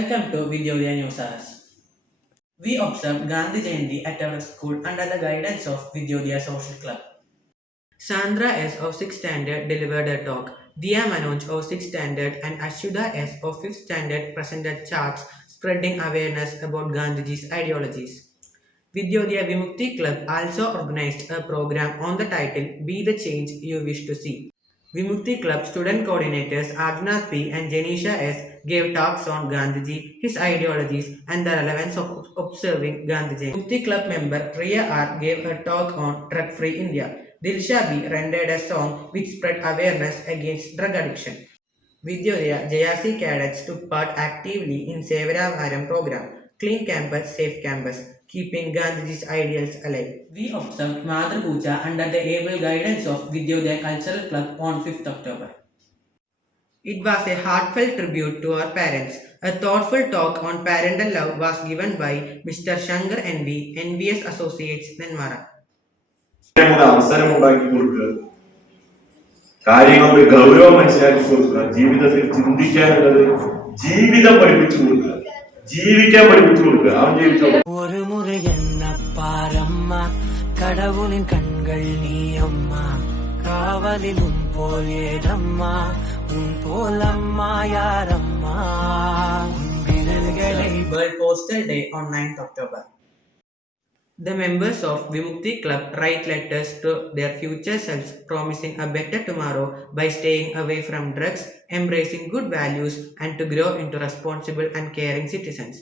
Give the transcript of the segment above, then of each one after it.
Welcome to Vidyodaya News Hours. We observed Gandhi Jayanti at our school under the guidance of Vidyodaya Social Club. Sandra S. of 6th Standard delivered a talk. Diya Manoj of 6th Standard and Ashuda S. of 5th Standard presented charts spreading awareness about Gandhiji's ideologies. Vidyodaya Vimukti Club also organized a program on the title Be the Change You Wish to See. Vimukti Club student coordinators Agnath P. and Janisha S. gave talks on Gandhiji, his ideologies, and the relevance of observing Gandhiji. Vimukti Club member Riya R. gave a talk on drug-free India. Dilsha B. rendered a song which spread awareness against drug addiction. Vidyodaya JRC cadets took part actively in Sevaravaram program, Clean Campus, Safe Campus, keeping Gandhiji's ideals alive. We observed Madhur Puja under the able guidance of Vidyodaya Cultural Club on 5th October. It was a heartfelt tribute to our parents. A thoughtful talk on parental love was given by Mr. Shankar NV, NVS Associates, Nenmara. അവസരമുണ്ടാക്കി കൊടുക്കുക, കാര്യങ്ങളുടെ ഗൗരവം മനസ്സിലാക്കി കൊടുക്കുക, ജീവിതത്തിൽ ചിന്തിക്കാനുള്ളത് ജീവിതം പഠിപ്പിച്ചു കൊടുക്കുക, ജീവിക്കാൻ പഠിപ്പിച്ചു കൊടുക്കുക. അവൻ ജീവിച്ചോ. ഒരു മുறை என்ன பாரம்மா, கடவுளின் கண்கள் நீ அம்மா, காவலில் உன் போல் ஏதம்மா, உன் போல் அம்மா யாரம்மா, உன் விரல்களை. World Postal Day on 9th October. The members of Vimukti Club write letters to their future selves promising a better tomorrow by staying away from drugs, embracing good values, and to grow into responsible and caring citizens.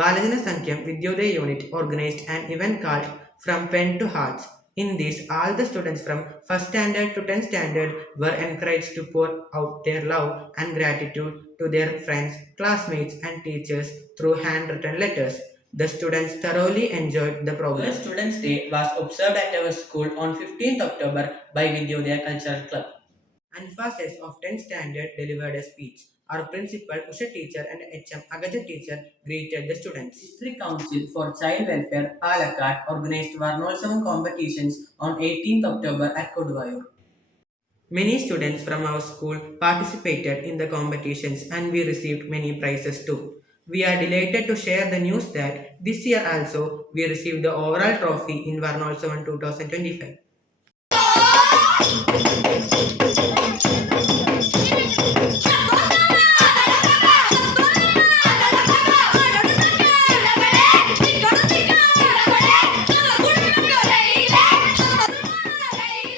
Balajana Sankyam Vidyodaya unit organized an event called From Pen to Hearts. In this, all the students from 1st standard to 10th standard were encouraged to pour out their love and gratitude to their friends, classmates, and teachers through handwritten letters. The students thoroughly enjoyed the program. World Students' Day was observed at our school on 15th October by Vidyodaya Cultural Club. Anfases of 10th standard delivered a speech. Our principal, Usha teacher, and HM Agaja teacher greeted the students. District Council for Child Welfare, Palakkad, organized Varnolsavam competitions on 18th October at Koduvayur. Many students from our school participated in the competitions and we received many prizes too. We are delighted to share the news that this year also we received the overall trophy in Varnolsavam 2025.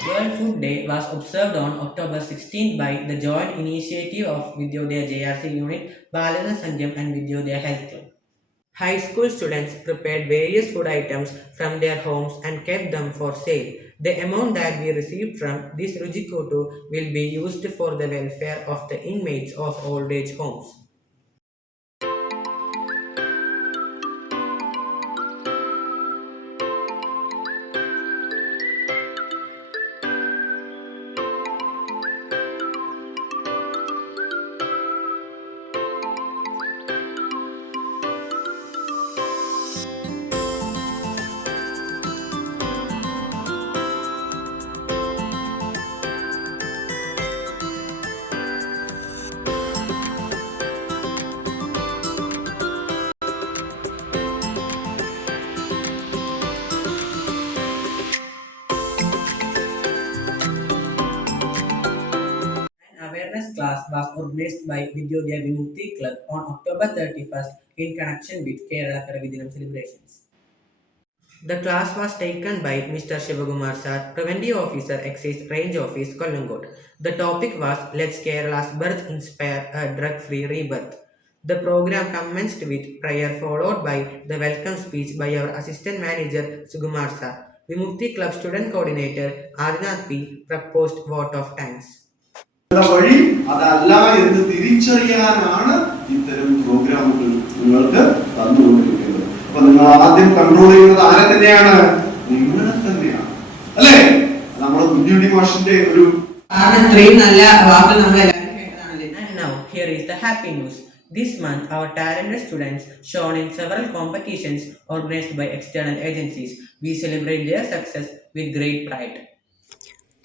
World Food Day was observed on October 16 by the joint initiative of Vidyodaya JRC unit, Balajana Sankyam and Vidyodaya Health Club. High school students prepared various food items from their homes and kept them for sale. The amount that we received from this Rujikutu will be used for the welfare of the inmates of old age homes. Awareness class was organized by Vidyodaya Vimukti Club on October 31st in connection with Kerala Karavidinam celebrations. The class was taken by Mr. Shivakumar Sir, Preventive Officer, Excise Range Office, Kollangot. The topic was Let's Kerala's Birth Inspire a Drug-Free Rebirth. The program commenced with prayer followed by the welcome speech by our Assistant Manager Sukumar Sir. Vimukti Club Student Coordinator Adinath P. proposed vote of thanks. വഴി അതല്ല എന്ന് തിരിച്ചറിയാനാണ് ഇത്തരം പ്രോഗ്രാമുകൾ നിങ്ങൾക്ക് തന്നുകൊണ്ടിരിക്കുന്നത്. അപ്പൊ നിങ്ങൾ ആദ്യം control ചെയ്യുന്നത് ആരെ തന്നെയാണ്? നിങ്ങളെ തന്നെയാണ്, അല്ലേ? നമ്മളെ കുഞ്ഞുണ്ണി മാഷിന്റെ ഒരു And now here is the happy news. This month, our talented students shone in several competitions organized by external agencies. We celebrate their success with great pride.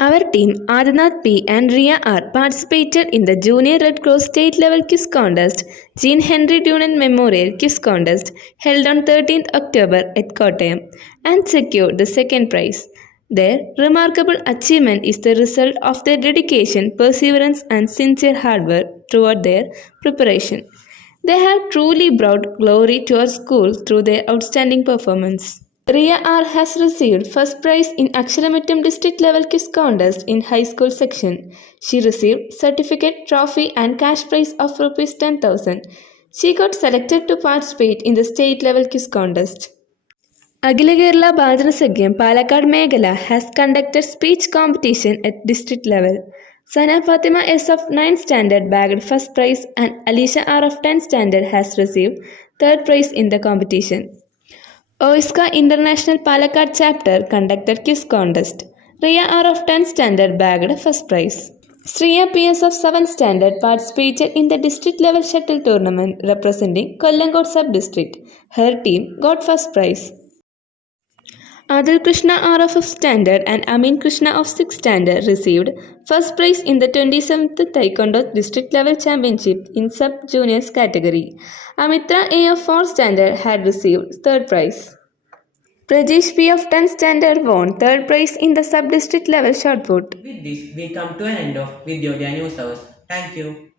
Our team, Adanath P and Ria R, participated in the Junior Red Cross State Level Quiz Contest, Jean Henry Dunan Memorial Quiz Contest, held on 13th October at Kottayam, and secured the second prize. Their remarkable achievement is the result of their dedication, perseverance, and sincere hard work throughout their preparation. They have truly brought glory to our school through their outstanding performance. Ria R has received first prize in Aksharamittam district level quiz contest in high school section. She received certificate, trophy and cash prize of rupees 10,000. She got selected to participate in the state level quiz contest. Akhila Kerala Bhajana Sagyam Palakkad Meghala has conducted speech competition at district level. Sana Fatima S of 9th standard bagged first prize and Alicia R of 10th standard has received third prize in the competition. OISCA International Palakkad chapter conducted quiz contest. Ria R of 10th standard bagged first prize. Sriya PS of 7th standard participated in the district level shuttle tournament representing Kollangot sub-district. Her team got first prize. Adil Krishna R of 5th standard and Amin Krishna of 6th standard received first prize in the 27th Taekwondo district level championship in sub-juniors category. Amitra A of 4th standard had received third prize. Prajesh P of 10th standard won third prize in the sub-district level shot put. With this, we come to an end of Vidyodaya News Hours. Thank you.